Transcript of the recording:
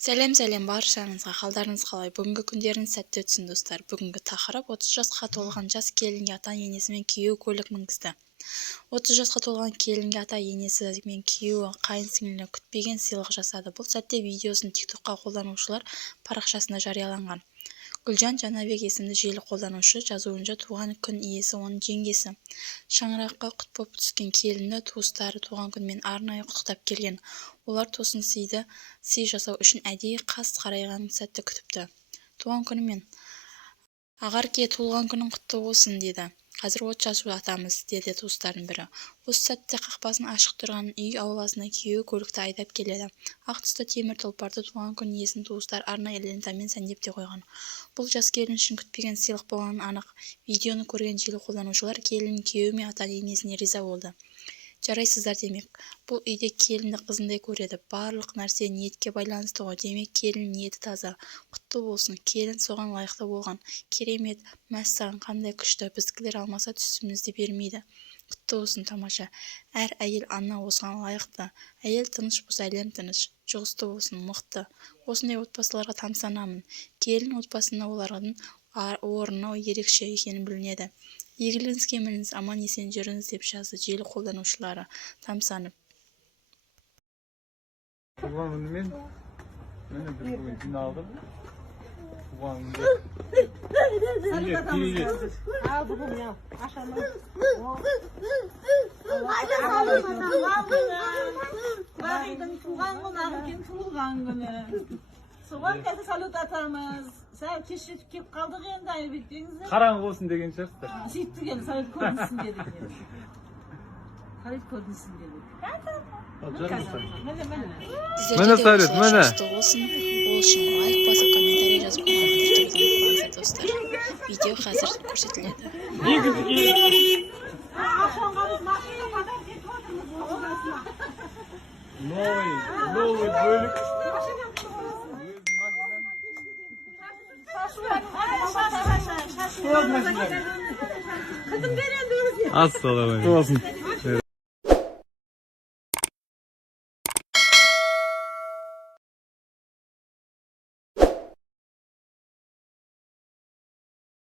Сәлем баршаңызға, қалдарыңыз қалай? Бүгінгі күндеріңіз сәтті өтсін достар. Бүгінгі тақырып 30 жасқа толған жас келінге ата-енесі мен күйеуі көлік мінгізді. 30 жасқа толған келінге ата-енесі мен күйеуі қайын-сіңлілі күтпеген сыйлық жасады. Бұл сәтте видеосын TikTokқа қолданушылар парақшасында жарияланған. Гүлжан Жанабек есімді желі қолданушы жазуынша туған күн иесі оның жеңгесі. Шаңыраққа құт боп түскен келінді туыстары туған күнмен арнайы құттықтап келген. Олар тосын сый жасау үшін әдейі қас қарайған сәтті күтіпті. Туған күнімен ағарке, туылған күнің құтты болсын деді. Қазір от шашу атамыз, деді туыстардың бірі. Осы сәтте қақпасын ашық тұрған үй ауласына күйеуі көлікті айдап келеді. Ақ түсті темір тұлпарды туған күн иесін туыстар арнайы лентамен сәндеп те қойған. Бұл жас келін үшін күтпеген сыйлық болғаны анық. Видеоны көрген желі қолданушылар келін күйеуі мен ата-енесіне риза болды. Жарайсыздар демек. Бұл үйде келінді қызындай көреді. Барлық нәрсе ниетке байланысты ғой. Демек келін ниеті таза. Құтты болсын. Келін соған лайықты болған. Керемет. Мәссаған, қандай күшті. Біздікілер алмаса түсімізді бермейді. Құтты болсын, тамаша. Әр әйел ана осыған лайықты. Әйел тыныш болса әлем тыныш. Жұғысты болсын, мықты. Осындай отбасыларға тамсанамын. Келін отбасында олардың орны ерекше екені білінеді. Игілігіңізге мініңіз, аман есен жүріңіз деп жазды желі қолданушылары тамсанып. Туған күнімен мені бір бүгін жиналдым. Туған күнде. Al babam ya. Aşağıma. Bağıydın tuğan günü, ağırken tuğan günü. Soğan kese salut atamız. Sen keşfetip kep kaldık енді ayıbettiğinizde. Қараңғы болсын деген шығарсыздар. Сөйтті келді, салют көрінсін дедік. Салют көрінсін дедік. Міне салют, міне. Ол үшін лайк басып, комментарий жазып қойыңыздар достар. Видео қазір көрсетіледі. Новый бөлік. Ассалаумағалейкум.